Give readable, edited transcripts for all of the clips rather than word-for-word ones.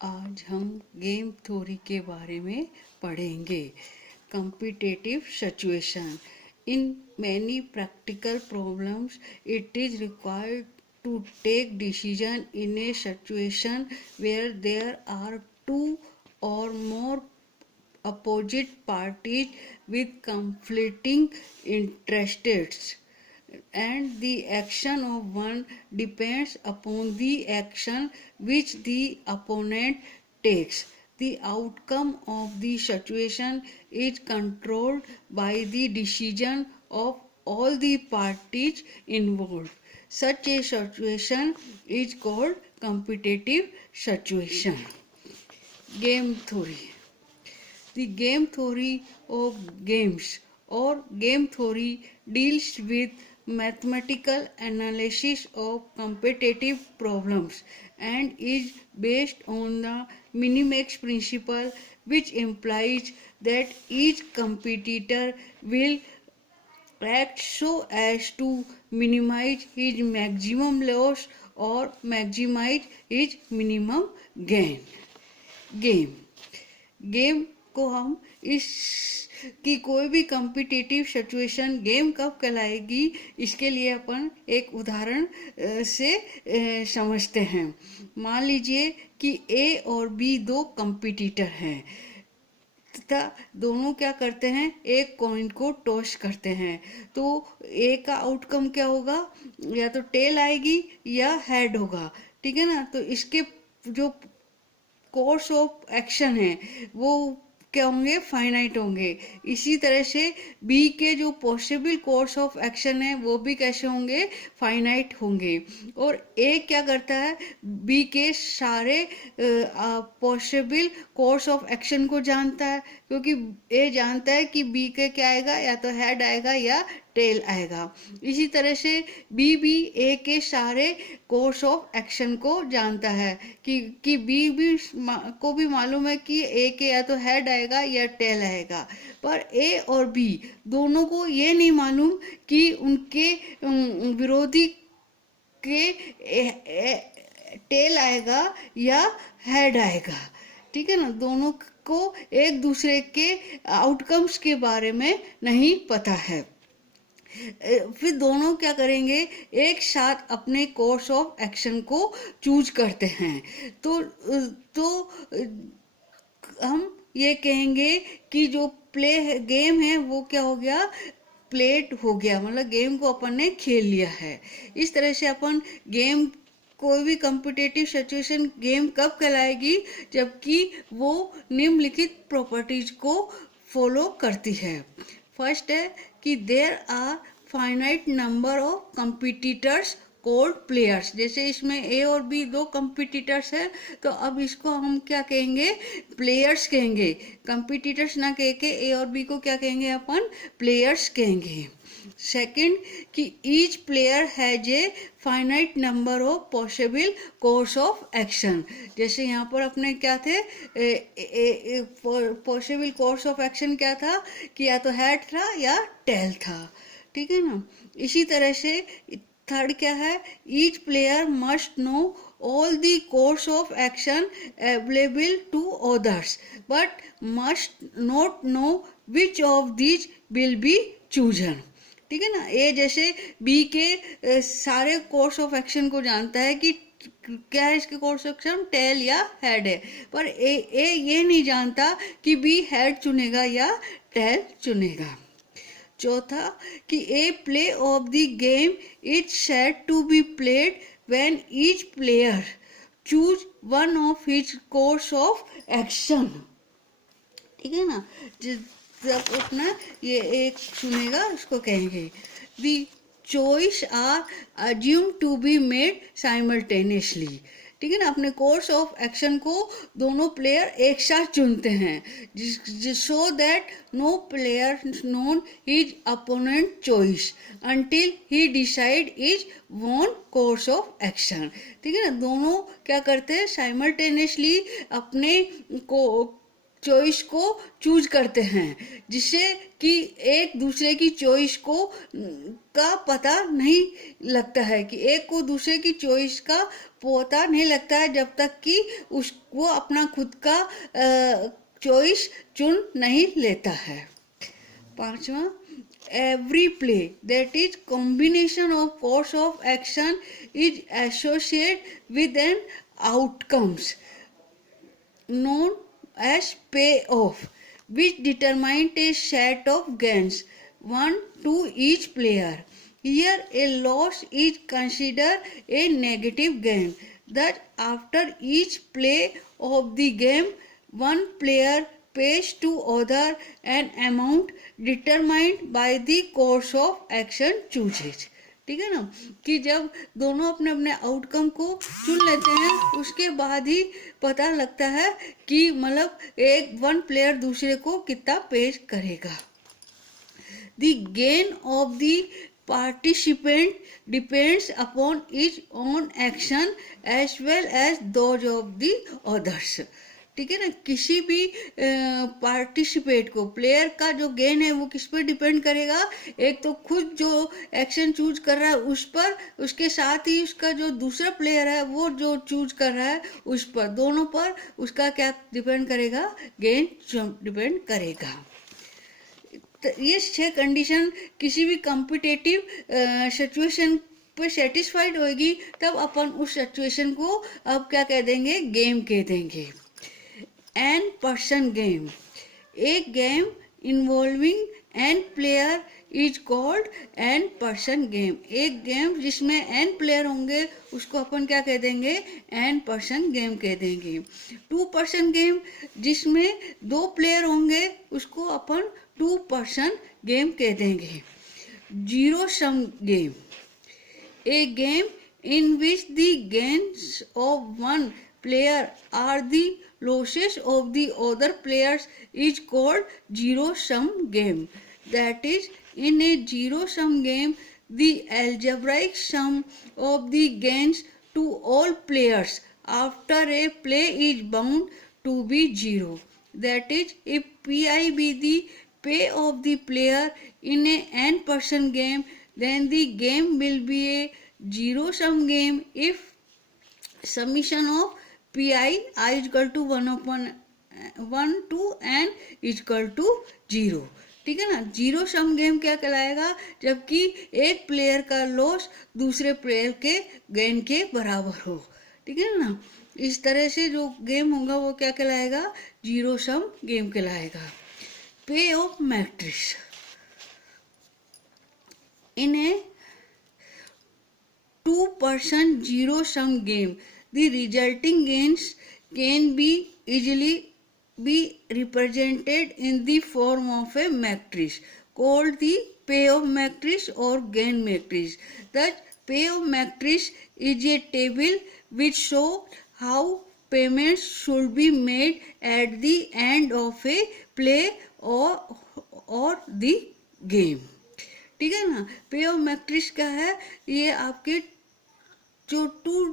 आज हम game theory के बारे में पढ़ेंगे। Competitive situation. In many practical problems it is required to take decision in a situation where there are two or more opposite parties with conflicting interests, and the action of one depends upon the action which the opponent takes. The outcome of the situation is controlled by the decision of all the parties involved. Such a situation is called competitive situation. Game theory. The game theory of games or game theory deals with mathematical analysis of competitive problems and is based on the minimax principle, which implies that each competitor will act so as to minimize his maximum loss or maximize his minimum gain. Game game को हम इस कि कोई भी competitive situation game कब कहलाएगी, इसके लिए अपन एक उदाहरण से समझते हैं। मान लीजिए कि ए और बी दो कॉम्पिटिटर हैं तथा दोनों क्या करते हैं, एक कॉइन को टॉस करते हैं। तो ए का आउटकम क्या होगा, या तो टेल आएगी या हेड होगा, ठीक है ना। तो इसके जो कोर्स ऑफ एक्शन है वो क्या होंगे, फाइनाइट होंगे। इसी तरह से बी के जो पॉसिबल कोर्स ऑफ एक्शन है वो भी कैसे होंगे, फाइनाइट होंगे। और ए क्या करता है, बी के सारे पॉसिबल कोर्स ऑफ एक्शन को जानता है, क्योंकि ए जानता है कि बी के क्या आएगा, या तो हेड आएगा या टेल आएगा। इसी तरह से बी भी ए के सारे कोर्स ऑफ एक्शन को जानता है कि बी भी को भी मालूम है कि ए के या तो हेड आएगा या टेल आएगा। पर ए और बी दोनों को ये नहीं मालूम कि उनके विरोधी के टेल आएगा या हेड आएगा, ठीक है ना। दोनों को एक दूसरे के आउटकम्स के बारे में नहीं पता है। फिर दोनों क्या करेंगे, एक साथ अपने कोर्स ऑफ एक्शन को चूज करते हैं। तो हम ये कहेंगे कि जो प्ले गेम है वो क्या हो गया, प्लेड हो गया, मतलब गेम को अपन ने खेल लिया है। इस तरह से अपन गेम, कोई भी कॉम्पिटिटिव सिचुएशन गेम कब कहलाएगी, जबकि वो निम्नलिखित प्रॉपर्टीज को फॉलो करती है। फर्स्ट है कि there are finite number of competitors called players. जैसे इसमें ए और बी दो कंपिटिटर्स है, तो अब इसको हम क्या कहेंगे, प्लेयर्स कहेंगे। कंपिटिटर्स ना कह के ए और बी को क्या कहेंगे, अपन प्लेयर्स कहेंगे। सेकंड कि each player has a finite number of possible course of action. जैसे यहाँ पर अपने क्या थे, पॉसिबल कोर्स ऑफ एक्शन क्या था कि या तो हेड था या टेल था, ठीक है ना। इसी तरह से थर्ड क्या है, each player must know all the course of action available to others but must not know which of these will be chosen, ठीक है ना। ए जैसे बी के सारे कोर्स ऑफ एक्शन को जानता है कि क्या है इसके कोर्स ऑफ एक्शन, टेल या हेड है, पर ए ये नहीं जानता कि बी हेड चुनेगा या टेल चुनेगा। चौथा कि a play of the game is said to be played when each player choose one of his course of action, ठीक है ना। जब अपना ये एक सुनेगा उसको कहेंगे the choice are assumed to be made simultaneously, ठीक है ना। अपने कोर्स ऑफ एक्शन को दोनों प्लेयर एक साथ चुनते हैं, so that no player known his opponent choice until he decide is one course of action, ठीक है ना। दोनों क्या करते हैं, साइमल्टेनियसली अपने को चॉइस को चूज करते हैं, जिससे कि एक दूसरे की चॉइस को का पता नहीं लगता है, कि एक को दूसरे की चॉइस का पता नहीं लगता है जब तक कि वो अपना खुद का चॉइस चुन नहीं लेता है। पांचवा, every play that is combination of course of action is associated with an outcomes known as payoff, which determines a set of gains, one to each player. Here a loss is considered a negative gain, that after each play of the game one player pays to other an amount determined by the course of action chooses। ठीक है ना, कि जब दोनों अपने अपने outcome को चुन लेते हैं उसके बाद ही पता लगता है कि मतलब वन प्लेयर दूसरे को कितना पेश करेगा। The gain of the participant depends upon its own action as well as those of the others। ठीक है ना, किसी भी पार्टिसिपेट को, प्लेयर का जो गेन है वो किस पर डिपेंड करेगा, एक तो खुद जो एक्शन चूज कर रहा है उस पर, उसके साथ ही उसका जो दूसरा प्लेयर है वो जो चूज कर रहा है उस पर, दोनों पर उसका क्या डिपेंड करेगा, गेन डिपेंड करेगा। ये 6 कंडीशन किसी भी कॉम्पिटिटिव सिचुएशन पे सेटिस्फाइड होगी तब अपन उस सिचुएशन को अब क्या कह देंगे, गेम कह देंगे। एन पर्सन गेम, एक game involving N player is called N person game. एक गेम जिसमें एन प्लेयर होंगे उसको अपन क्या कह देंगे, एन पर्सन गेम कह देंगे। 2 पर्सन गेम जिसमें 2 प्लेयर होंगे उसको अपन 2 पर्सन गेम कह देंगे। 0 सम game, a game in which the gains of one player are the losses of the other players is called zero sum game। That is, in a zero sum game the algebraic sum of the gains to all players after a play is bound to be 0। That is, if pi be the pay of the player in a n person game, then the game will be a zero sum game if summation of pi I is equal to 1 to n is equal to 0। ठीक है ना, zero sum game क्या कहलाएगा, जबकि एक player का loss दूसरे player के गेन के बराबर हो। ठीक है ना, इस तरह से जो गेम होगा वो क्या कहलाएगा, जीरो सम गेम कहलाएगा। पे of matrix, in a 2 person zero sum game the resulting gains can be easily be represented in the form of a matrix called the payoff matrix or gain matrix। The payoff matrix is a table which shows how payments should be made at the end of a play or the game। ठीक है ना, पे of matrix क्या है, ये आपके जो 2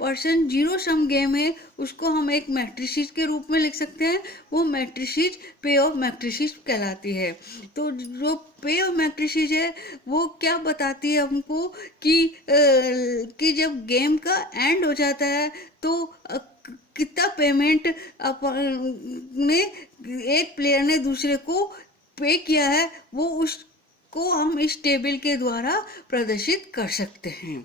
person zero sum game है उसको हम एक मैट्रिसिस के रूप में लिख सकते हैं, वो मैट्रिसिस पे ऑफ मैट्रिसिस कहलाती है। तो जो पे ऑफ मैट्रिसिस है वो क्या बताती है हमको कि जब गेम का एंड हो जाता है तो कितना पेमेंट ने एक प्लेयर ने दूसरे को पे किया है वो उसको हम इस टेबल के द्वारा प्रदर्शित कर सकते हैं।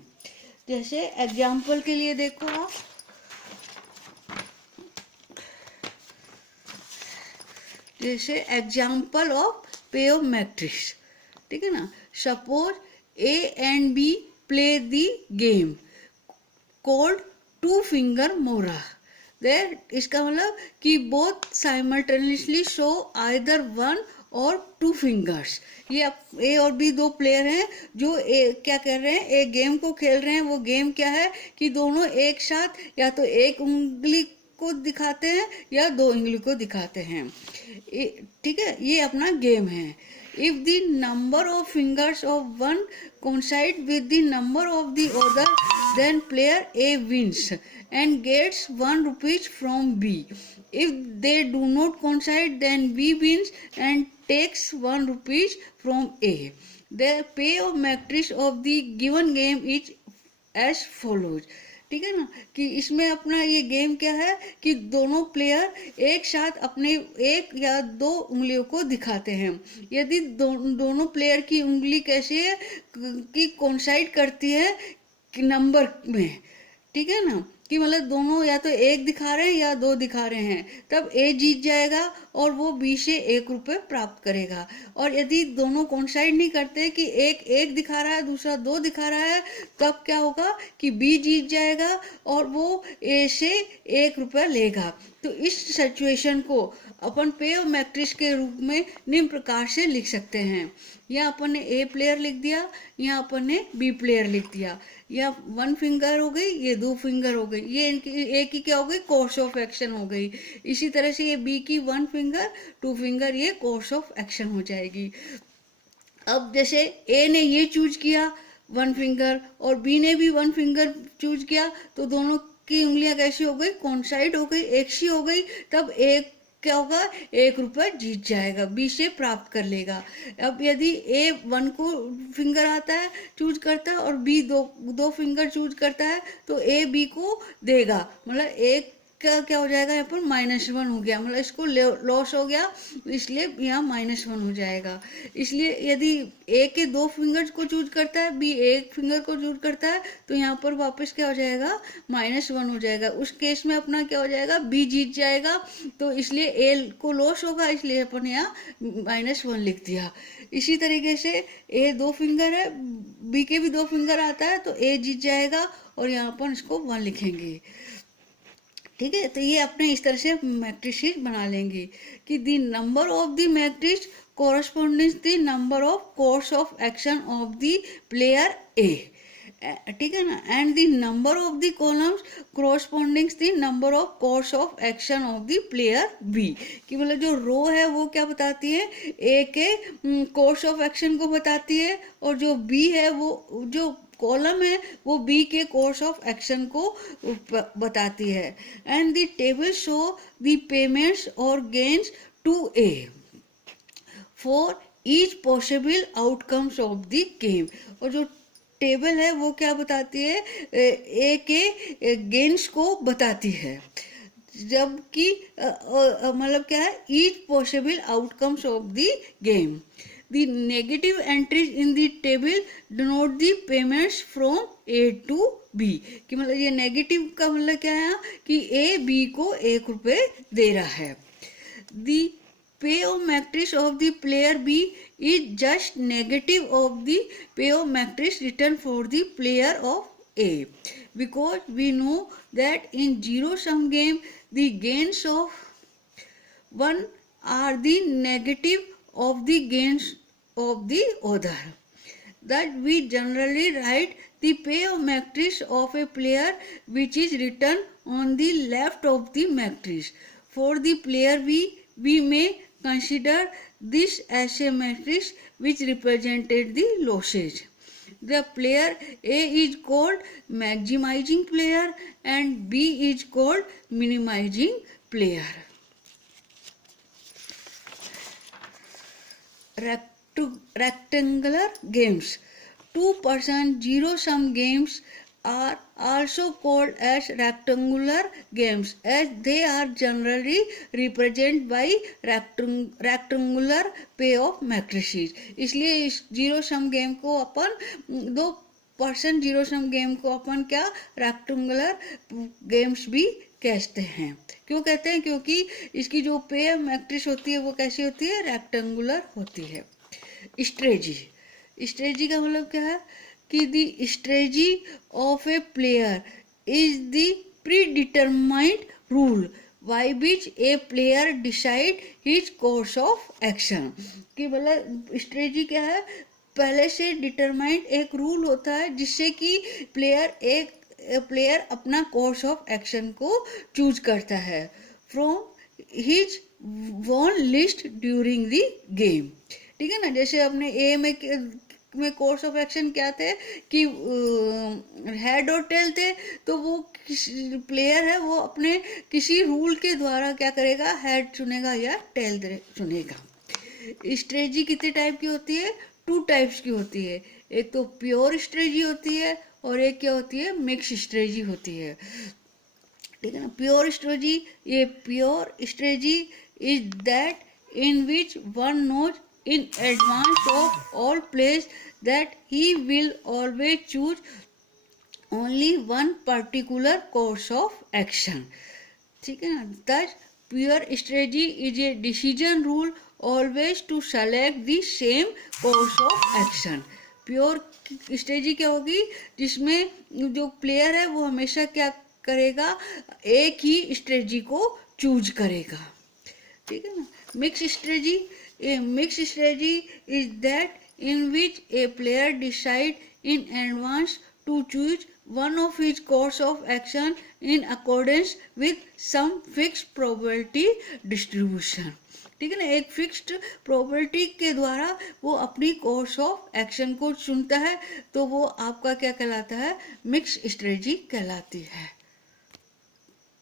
जैसे एग्जाम्पल के लिए देखो आप, जैसे example of payoff matrix. ठीक है ना, suppose A and B play the game called 2 finger morra. There इसका मतलब कि बोथ साइमल्टेनियसली शो आइदर 1 और 2 फिंगर्स। ये ए और बी 2 प्लेयर हैं जो क्या कर रहे हैं, एक गेम को खेल रहे हैं। वो गेम क्या है कि दोनों एक साथ या तो एक उंगली को दिखाते हैं या 2 उंगली को दिखाते हैं। ठीक है, ये अपना गेम है। If the number of fingers of one coincide with the number of the other, then player A wins and gets 1 rupees from B. If they do not coincide, then B wins and takes 1 rupees from A. The payoff matrix of the given game is as follows. ठीक है ना, कि इसमें अपना ये game क्या है कि दोनों प्लेयर एक साथ अपने एक या दो उंगलियों को दिखाते हैं। यदि दोनों प्लेयर की उंगली कैसे है कि कोइंसाइड करती है कि नंबर में, ठीक है ना, कि मतलब दोनों या तो एक दिखा रहे हैं या दो दिखा रहे हैं, तब ए जीत जाएगा और वो बी से 1 रुपये प्राप्त करेगा। और यदि दोनों कोइंसाइड नहीं करते कि एक एक दिखा रहा है दूसरा 2 दिखा रहा है, तब क्या होगा कि बी जीत जाएगा और वो ए से 1 रुपया लेगा। तो इस सिचुएशन को अपन पे ऑफ मैट्रिक्स के रूप में निम्न प्रकार से लिख सकते हैं। यहाँ अपन ने ए प्लेयर लिख दिया, यहाँ अपन ने बी प्लेयर लिख दिया। या 1 फिंगर हो गई, ये 2 फिंगर हो गई, ये ए की क्या हो गई, कोर्स ऑफ एक्शन हो गई। इसी तरह से ये बी की 1 फिंगर 2 फिंगर, ये कोर्स ऑफ एक्शन हो जाएगी। अब जैसे ए ने ये चूज किया 1 फिंगर और बी ने भी 1 फिंगर चूज किया, तो दोनों की उंगलियां कैसी हो गई, कोइंसाइड हो गई, एक सी हो गई। तब एक क्या होगा, 1 रुपया जीत जाएगा, बी से प्राप्त कर लेगा। अब यदि ए 1 को फिंगर आता है चूज करता है और बी दो फिंगर चूज करता है, तो ए बी को देगा, मतलब एक का क्या हो जाएगा, यहाँ पर -1 हो गया, मतलब इसको लॉस हो गया, इसलिए यहाँ -1 हो जाएगा। इसलिए यदि ए के 2 फिंगर्स को चूज करता है, बी 1 फिंगर को चूज करता है, तो यहाँ पर वापस क्या हो जाएगा, -1 हो जाएगा। उस केस में अपना क्या हो जाएगा, बी जीत जाएगा, तो इसलिए ए को लॉस होगा, इसलिए अपन यहाँ -1 लिख दिया। इसी तरीके से ए 2 फिंगर है, बी के भी 2 फिंगर आता है, तो ए जीत जाएगा और यहाँ अपन इसको 1 लिखेंगे। ठीक है, तो ये अपने इस तरह से मैट्रिसेस बना लेंगे कि the number of the matrix corresponding the number of course of action of the player A, ठीक है ना, and the number of the columns corresponding the number of course of action of the player B, कि मतलब जो रो है वो क्या बताती है, ए के कोर्स ऑफ एक्शन को बताती है, और जो बी है वो जो कॉलम है वो बी के कोर्स ऑफ एक्शन को बताती है। And the table show the payments और gains to A for each possible outcomes of the game, और जो टेबल है वो क्या बताती है, ए के गेन्स को बताती है, जबकि मतलब क्या है, each possible outcomes of the game. The negative entries in the table denote the payments from A to B, कि मतलब ये नेगेटिव का मतलब क्या है कि A B को 1 रुपये दे रहा है। The payoff matrix of the player B is just negative of the payoff matrix written for the player of A, because we know that in zero sum game the gains of 1 are the negative of the gains of the other. That we generally write the payoff matrix of a player which is written on the left of the matrix. For the player B, we may consider this as a matrix which represented the losses. The player A is called maximizing player and B is called minimizing player. Rectangular games. 2-person zero-sum games are also called as rectangular games, as they are generally represented by rectangular payoff matrices. इसलिए इस zero sum game को अपन 2-person zero sum game को अपन क्या rectangular games भी कहते हैं। क्यों कहते हैं, क्योंकि इसकी जो पे मैट्रिक्स होती है वो कैसी होती है, रेक्टेंगुलर होती है। स्ट्रेटजी का मतलब क्या है कि the strategy of A player is the pre determined rule by which A player decide his course of action, कि मतलब स्ट्रेटजी क्या है, पहले से डिटरमाइंड एक रूल होता है जिससे कि प्लेयर अपना कोर्स ऑफ एक्शन को चूज करता है from his one list during the game. ठीक है ना, जैसे अपने ए में में कोर्स ऑफ एक्शन क्या थे कि हेड और टेल थे, तो वो प्लेयर है वो अपने किसी रूल के द्वारा क्या करेगा, हेड चुनेगा या टेल चुनेगा। स्ट्रेटजी कितने टाइप की होती है, 2 टाइप्स की होती है। एक तो प्योर स्ट्रेटजी होती है और एक क्या होती है, मिक्स स्ट्रेटजी होती है। ठीक है ना। प्योर स्ट्रेटजी, ये pure strategy is that in which one knows in advance of all plays that he will always choose only one particular course of action। ठीक है ना। Thus pure strategy is a decision rule always to select the same course of action। Pure strategy क्या होगी, जिसमें जो player है वो हमेशा क्या करेगा, एक ही स्ट्रेटजी को चूज करेगा। ठीक है ना। Mix strategy, A mix strategy is that in which A player decide in advance to choose one of his course of action in accordance with some fixed probability distribution। ठीक है ना। एक fixed probability के द्वारा वो अपनी course of action को चुनता है, तो वो आपका क्या कहलाता है, मिक्स स्ट्रेटजी कहलाती है।